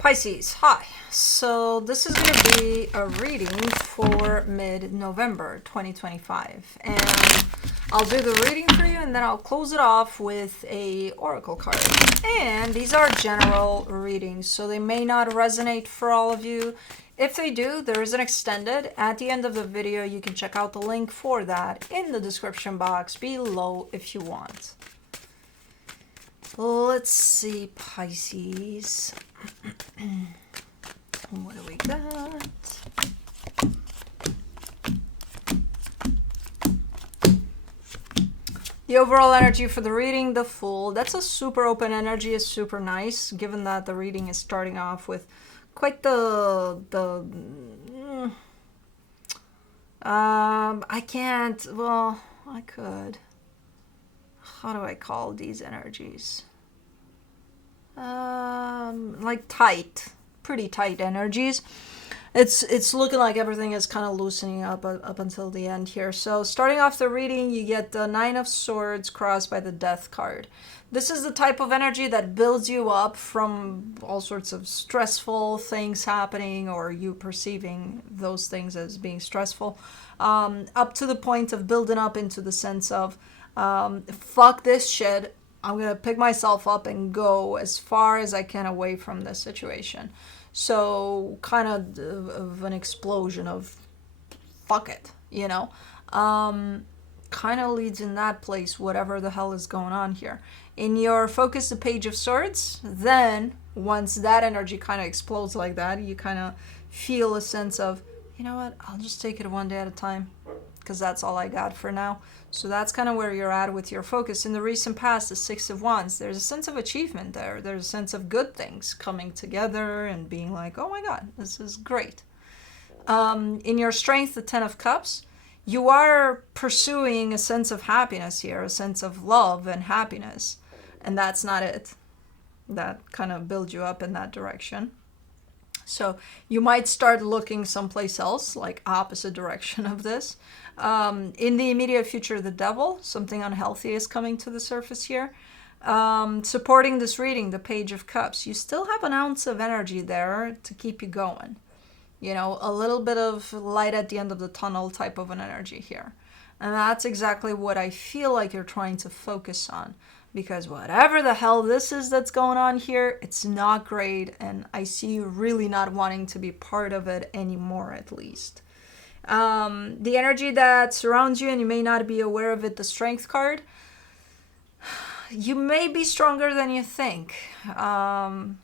Pisces, hi. So this is going to be a reading for mid-November 2025. And I'll do the reading for you and then I'll close it off with a oracle card. And these are general readings, so they may not resonate for all of you. If they do, there is an extended. At the end of the video, you can check out the link for that in the description box below if you want. Let's see, Pisces. What do we got? The overall energy for the reading, the Fool. That's a super open energy, is super nice, given that the reading is starting off with quite I can't, well, I could. How do I call these energies? Like tight, pretty tight energies. It's looking like everything is kind of loosening up until the end here. So starting off the reading, you get the Nine of Swords crossed by the Death card. This is the type of energy that builds you up from all sorts of stressful things happening, or you perceiving those things as being stressful, up to the point of building up into the sense of, fuck this shit, I'm going to pick myself up and go as far as I can away from this situation. So kind of an explosion of fuck it, you know. Kind of leads in that place, whatever the hell is going on here. In your focus, the Page of Swords, then once that energy kind of explodes like that, you kind of feel a sense of, you know what, I'll just take it one day at a time, because that's all I got for now. So that's kind of where you're at with your focus. In the recent past, the Six of Wands, there's a sense of achievement there. There's a sense of good things coming together and being like, oh my God, this is great. In your strength, the Ten of Cups, you are pursuing a sense of happiness here, a sense of love and happiness. And that's not it. That kind of builds you up in that direction. So you might start looking someplace else, like opposite direction of this. In the immediate future, the Devil, something unhealthy is coming to the surface here. Supporting this reading, the Page of Cups, you still have an ounce of energy there to keep you going. You know, a little bit of light at the end of the tunnel type of an energy here. And that's exactly what I feel like you're trying to focus on. Because whatever the hell this is that's going on here, it's not great. And I see you really not wanting to be part of it anymore, at least. The energy that surrounds you, and you may not be aware of it, the Strength card. You may be stronger than you think. And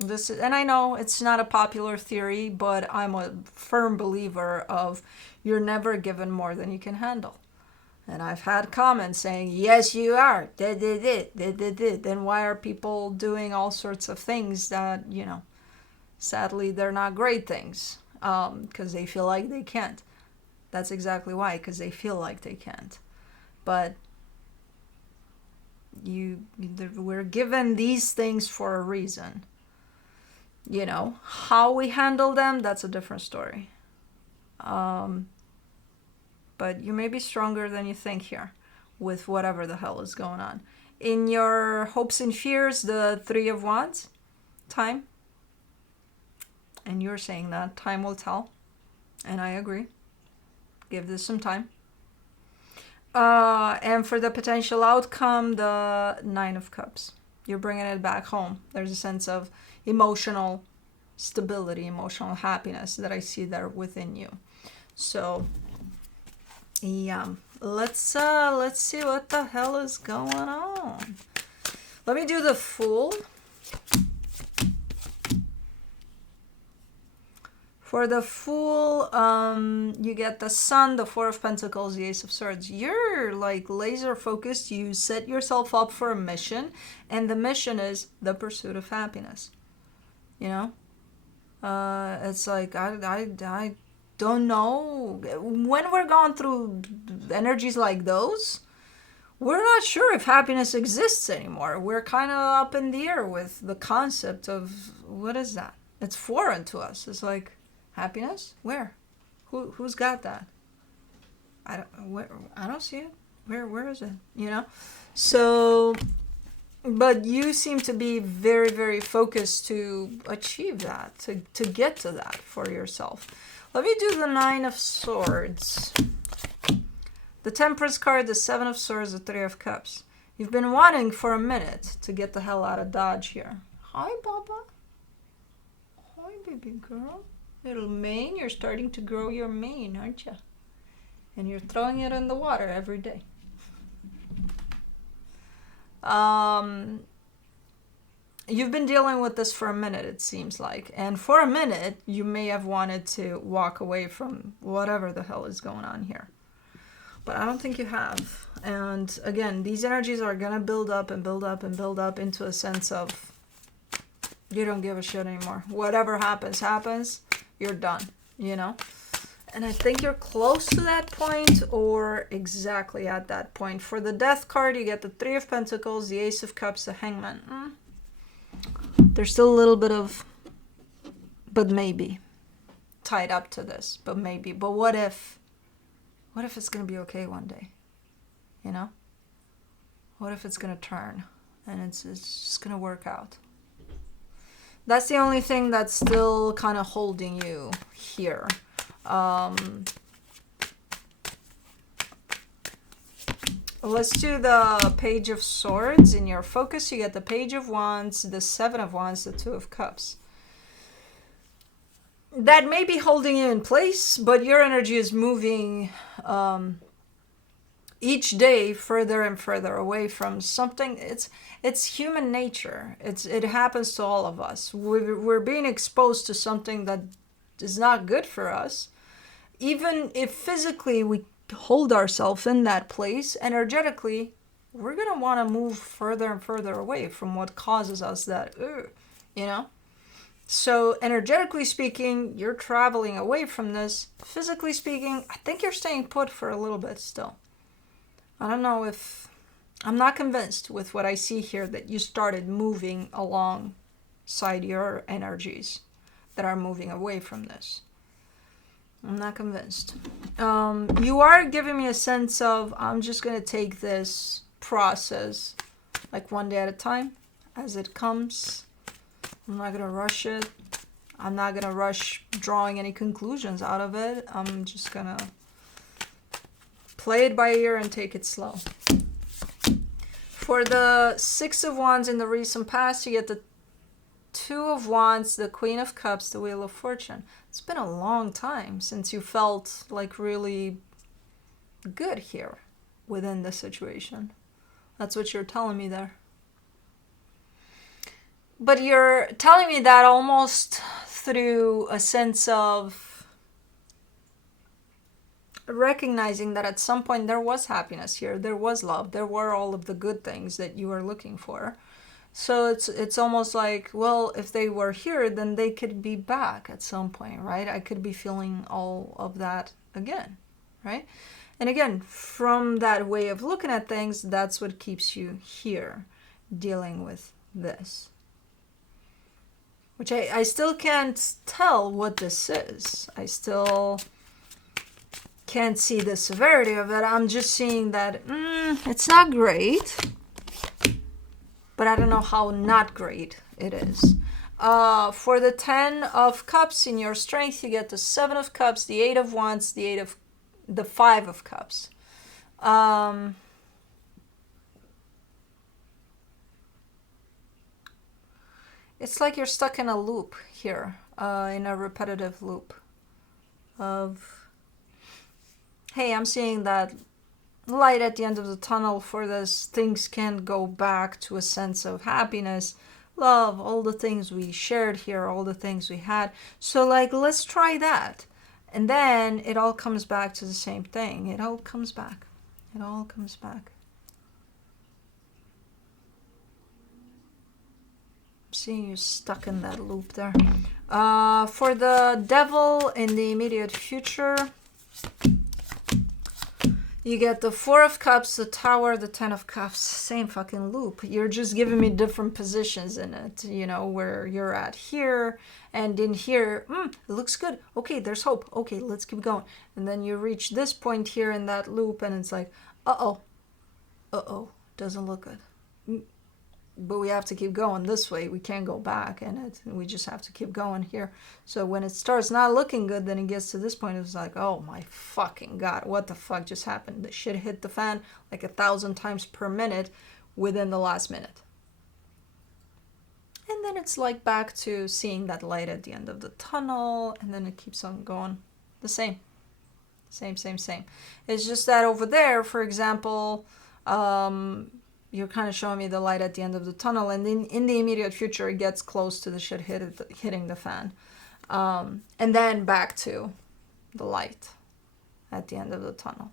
I know it's not a popular theory, but I'm a firm believer of you're never given more than you can handle. And I've had comments saying, yes, you are. Then why are people doing all sorts of things that, you know, sadly, they're not great things, because they feel like they can't. That's exactly why, because they feel like they can't. But we're given these things for a reason. You know, how we handle them, that's a different story. But you may be stronger than you think here with whatever the hell is going on. In your hopes and fears, the Three of Wands, time. And you're saying that time will tell. And I agree. Give this some time. And for the potential outcome, the Nine of Cups. You're bringing it back home. There's a sense of emotional stability, emotional happiness that I see there within you. So yeah, let's see what the hell is going on. Let me do the Fool. For the Fool, you get the Sun, the Four of Pentacles, the Ace of Swords. You're like laser focused. You set yourself up for a mission, and the mission is the pursuit of happiness. You know, it's like I don't know, when we're going through energies like those, we're not sure if happiness exists anymore. We're kind of up in the air with the concept of, what is that? It's foreign to us. It's like, happiness? Where? Who's got that? I don't see it. Where is it? You know? So But you seem to be very, very focused to achieve that, to get to that for yourself. Let me do the Nine of Swords. The Temperance card, the Seven of Swords, the Three of Cups. You've been wanting for a minute to get the hell out of Dodge here. Hi, Baba. Hi, baby girl. Little mane, you're starting to grow your mane, aren't you? And you're throwing it in the water every day. You've been dealing with this for a minute, it seems like. And for a minute, you may have wanted to walk away from whatever the hell is going on here. But I don't think you have. And again, these energies are going to build up and build up and build up into a sense of you don't give a shit anymore. Whatever happens, happens. You're done, you know? And I think you're close to that point or exactly at that point. For the Death card, you get the Three of Pentacles, the Ace of Cups, the Hangman. There's still a little bit of, but maybe, tied up to this, but maybe. But what if it's going to be okay one day? You know? What if it's going to turn and it's just going to work out? That's the only thing that's still kind of holding you here. Let's do the Page of Swords. In your focus, you get the Page of Wands, the Seven of Wands, the Two of Cups. That may be holding you in place, but your energy is moving each day further and further away from something. It's human nature. It happens to all of us. We're being exposed to something that is not good for us. Even if physically we hold ourselves in that place, energetically, we're going to want to move further and further away from what causes us that, you know? So energetically speaking, you're traveling away from this. Physically speaking, I think you're staying put for a little bit still. I don't know if... I'm not convinced with what I see here that you started moving alongside your energies that are moving away from this. I'm not convinced. You are giving me a sense of, I'm just going to take this process like one day at a time as it comes. I'm not going to rush it. I'm not going to rush drawing any conclusions out of it. I'm just going to play it by ear and take it slow. For the Six of Wands in the recent past, you get the Two of Wands, the Queen of Cups, the Wheel of Fortune. It's been a long time since you felt like really good here within the situation. That's what you're telling me there. But you're telling me that almost through a sense of recognizing that at some point there was happiness here, there was love, there were all of the good things that you were looking for. So it's almost like, well, if they were here, then they could be back at some point, right? I could be feeling all of that again, right? And again, from that way of looking at things, that's what keeps you here dealing with this. Which I still can't tell what this is. I still can't see the severity of it. I'm just seeing that it's not great. But I don't know how not great it is. For the Ten of Cups in your strength, you get the Seven of Cups, the Eight of Wands, the Five of Cups. It's like you're stuck in a loop here, in a repetitive loop of, hey, I'm seeing that light at the end of the tunnel for this. Things can go back to a sense of happiness, love, all the things we shared here, all the things we had. So like, let's try that. And then it all comes back to the same thing. It all comes back. It all comes back. I'm seeing you stuck in that loop there. For the Devil in the immediate future, you get the Four of Cups, the Tower, the Ten of Cups. Same fucking loop. You're just giving me different positions in it. You know, where you're at here and in here. It looks good. Okay, there's hope. Okay, let's keep going. And then you reach this point here in that loop and it's like, uh-oh. Uh-oh. Doesn't look good. but we have to keep going this way. We can't go back, and we just have to keep going here. So when it starts not looking good, then it gets to this point. It's like, oh my fucking God, what the fuck just happened? The shit hit the fan like 1,000 times per minute within the last minute. And then it's like back to seeing that light at the end of the tunnel, and then it keeps on going the same. Same. It's just that over there, for example, you're kind of showing me the light at the end of the tunnel, and in the immediate future, it gets close to the shit hitting the fan. And then back to the light at the end of the tunnel.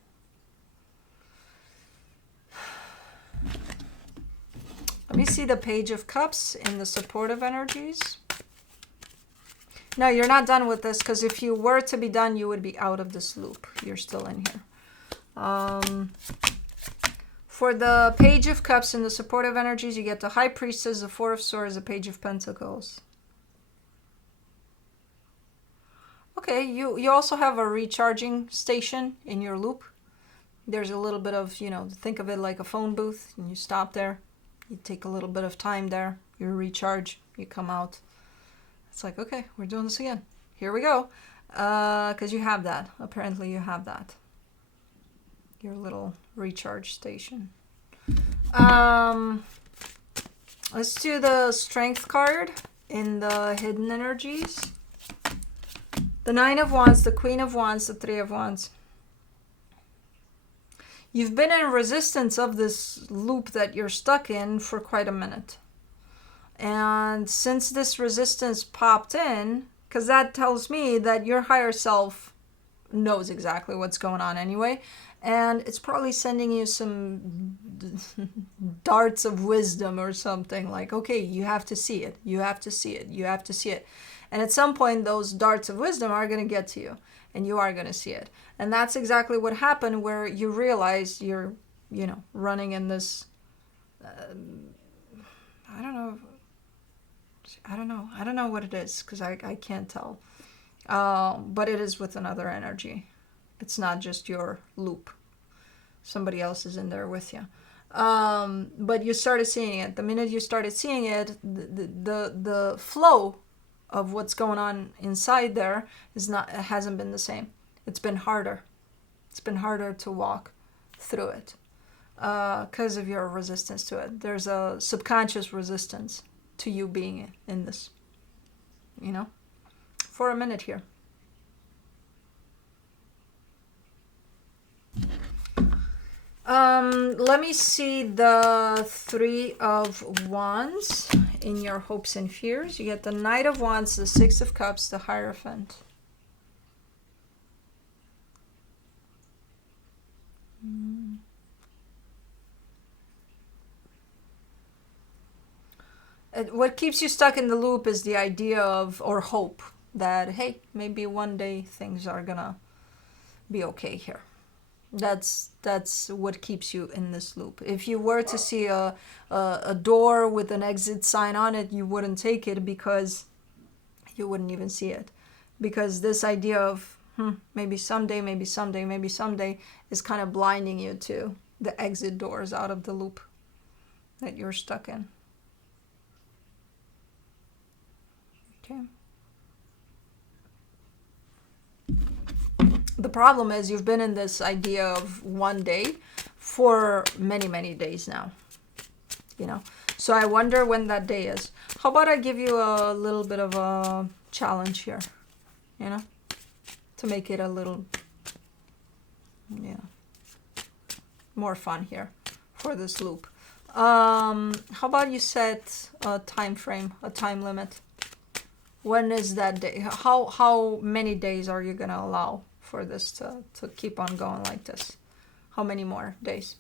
Let me see the Page of Cups in the supportive energies. No, you're not done with this, because if you were to be done, you would be out of this loop. You're still in here. For the Page of Cups in the supportive energies, you get the High Priestess, the Four of Swords, the Page of Pentacles. Okay, you also have a recharging station in your loop. There's a little bit of, think of it like a phone booth, and you stop there. You take a little bit of time there. You recharge. You come out. It's like, okay, we're doing this again. Here we go. Because you have that. Apparently you have that. Your little recharge station. Let's do the Strength card in the Hidden Energies. The Nine of Wands, the Queen of Wands, the Three of Wands. You've been in resistance of this loop that you're stuck in for quite a minute. And since this resistance popped in, because that tells me that your higher self knows exactly what's going on anyway, and it's probably sending you some darts of wisdom or something like, okay, you have to see it, you have to see it, you have to see it. And at some point, those darts of wisdom are going to get to you, and you are going to see it. And that's exactly what happened, where you realize you're, running in this, I don't know what it is, because I can't tell. But it is with another energy. It's not just your loop. Somebody else is in there with you. But you started seeing it. The minute you started seeing it, the flow of what's going on inside there hasn't been the same. It's been harder. It's been harder to walk through it because of your resistance to it. There's a subconscious resistance to you being in this, for a minute here. Let me see the Three of Wands in your hopes and fears. You get the Knight of Wands, the Six of Cups, the Hierophant. What keeps you stuck in the loop is the idea of, or hope, that, hey, maybe one day things are gonna be okay here. That's what keeps you in this loop. If you were to see a door with an exit sign on it, you wouldn't take it, because you wouldn't even see it. Because this idea of maybe someday is kind of blinding you to the exit doors out of the loop that you're stuck in. Okay. The problem is you've been in this idea of one day for many, many days now, So I wonder when that day is. How about I give you a little bit of a challenge here, to make it a little, more fun here for this loop. How about you set a time frame, a time limit? When is that day? How many days are you going to allow for this to keep on going like this? How many more days?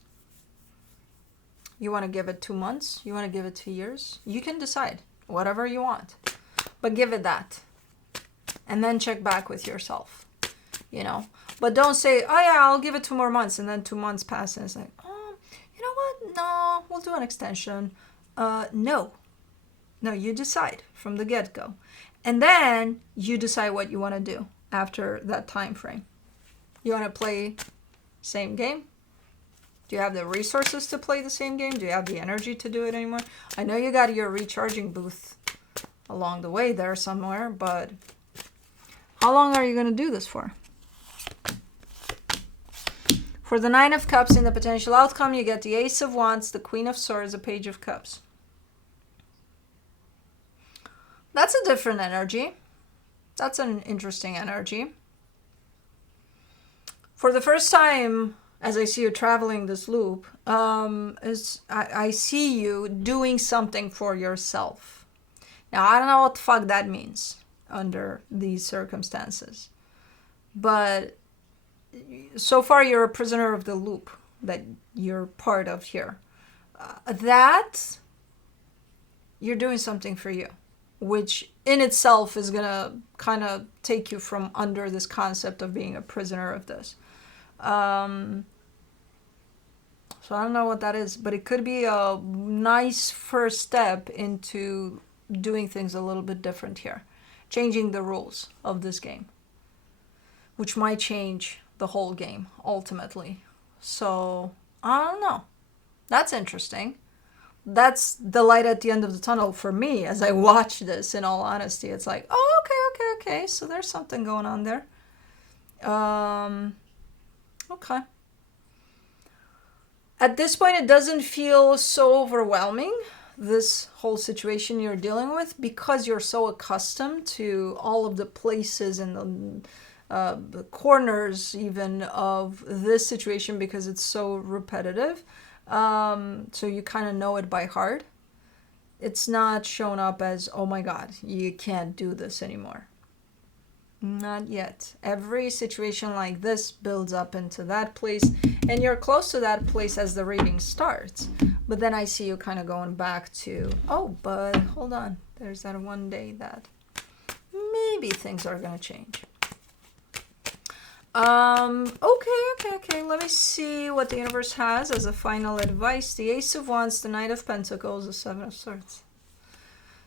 You want to give it 2 months? You want to give it 2 years? You can decide whatever you want, but give it that, and then check back with yourself, But don't say, oh yeah, I'll give it 2 more months, and then 2 months pass, and it's like, oh, you know what? No, we'll do an extension. No, you decide from the get-go. And then you decide what you want to do after that time frame. You want to play same game? Do you have the resources to play the same game? Do you have the energy to do it anymore? I know you got your recharging booth along the way there somewhere, but how long are you going to do this for? For the Nine of Cups in the potential outcome, you get the Ace of Wands, the Queen of Swords, the Page of Cups. That's a different energy. That's an interesting energy. For the first time, as I see you traveling this loop, I see you doing something for yourself. Now, I don't know what the fuck that means under these circumstances. But so far, you're a prisoner of the loop that you're part of here. That you're doing something for you, which in itself is going to kind of take you from under this concept of being a prisoner of this. So I don't know what that is, but it could be a nice first step into doing things a little bit different here. Changing the rules of this game, which might change the whole game ultimately. So I don't know. That's interesting. That's the light at the end of the tunnel for me as I watch this, in all honesty. It's like, oh, okay. So there's something going on there. Okay. At this point, it doesn't feel so overwhelming, this whole situation you're dealing with, because you're so accustomed to all of the places and the corners even of this situation, because it's so repetitive. So you kind of know it by heart. It's not shown up as, oh my God, you can't do this anymore. Not yet. Every situation like this builds up into that place, and you're close to that place as the reading starts. But then I see you kind of going back to, oh, but hold on. There's that one day that maybe things are going to change. Okay. Let me see what the universe has as a final advice. The Ace of Wands, the Knight of Pentacles, the Seven of Swords.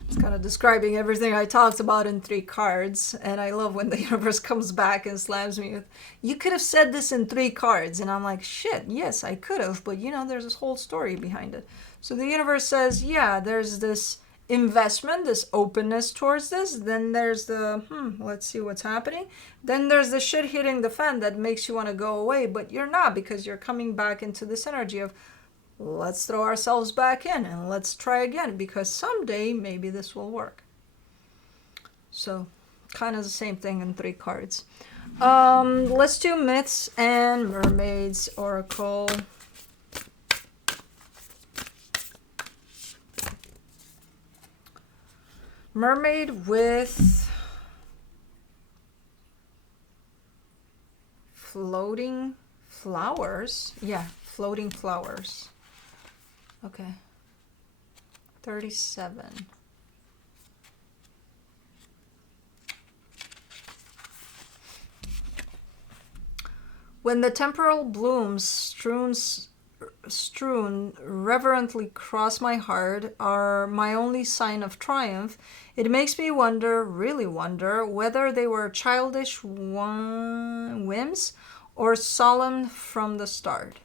It's kind of describing everything I talked about in 3 cards. And I love when the universe comes back and slams me with, you could have said this in 3 cards. And I'm like, shit, yes, I could have. But, there's this whole story behind it. So the universe says, yeah, there's this investment, this openness towards this. Then there's the, let's see what's happening. Then there's the shit hitting the fan that makes you want to go away. But you're not, because you're coming back into this energy of, let's throw ourselves back in and let's try again, because someday maybe this will work. So kind of the same thing in 3 cards. Let's do Myths and Mermaids Oracle. Mermaid with floating flowers. Yeah, floating flowers. Okay. 37. When the temporal blooms strewn reverently cross my heart are my only sign of triumph, it makes me really wonder, whether they were childish whims or solemn from the start.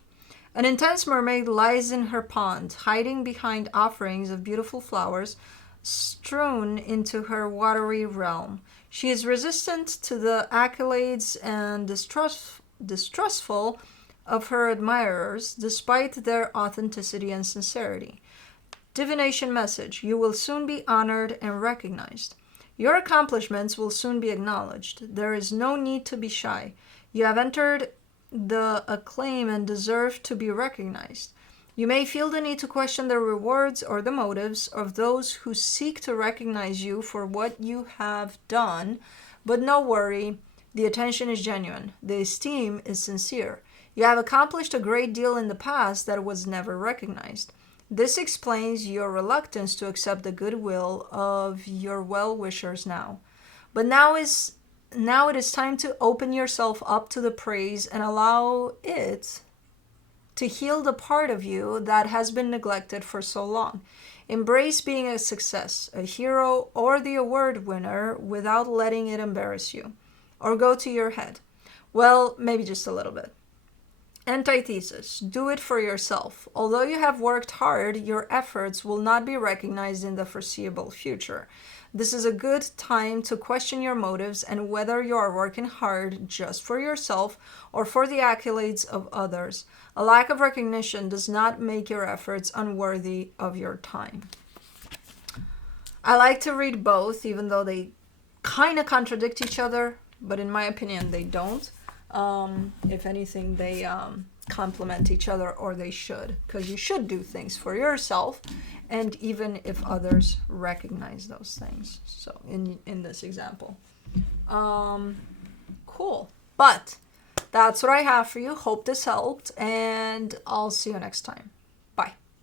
An intense mermaid lies in her pond, hiding behind offerings of beautiful flowers strewn into her watery realm. She is resistant to the accolades and distrustful of her admirers, despite their authenticity and sincerity. Divination message: you will soon be honored and recognized. Your accomplishments will soon be acknowledged. There is no need to be shy. You have entered the acclaim and deserve to be recognized. You may feel the need to question the rewards or the motives of those who seek to recognize you for what you have done, but no worry, the attention is genuine. The esteem is sincere. You have accomplished a great deal in the past that was never recognized. This explains your reluctance to accept the goodwill of your well-wishers now. But now it is time to open yourself up to the praise and allow it to heal the part of you that has been neglected for so long. Embrace being a success, a hero, or the award winner without letting it embarrass you or go to your head. Well, maybe just a little bit. Antithesis. Do it for yourself. Although you have worked hard, your efforts will not be recognized in the foreseeable future. This is a good time to question your motives and whether you are working hard just for yourself or for the accolades of others. A lack of recognition does not make your efforts unworthy of your time. I like to read both, even though they kind of contradict each other, but in my opinion, they don't. If anything, they complement each other, or they should, because you should do things for yourself, and even if others recognize those things. So in this example, cool. But that's what I have for you. Hope this helped, and I'll see you next time.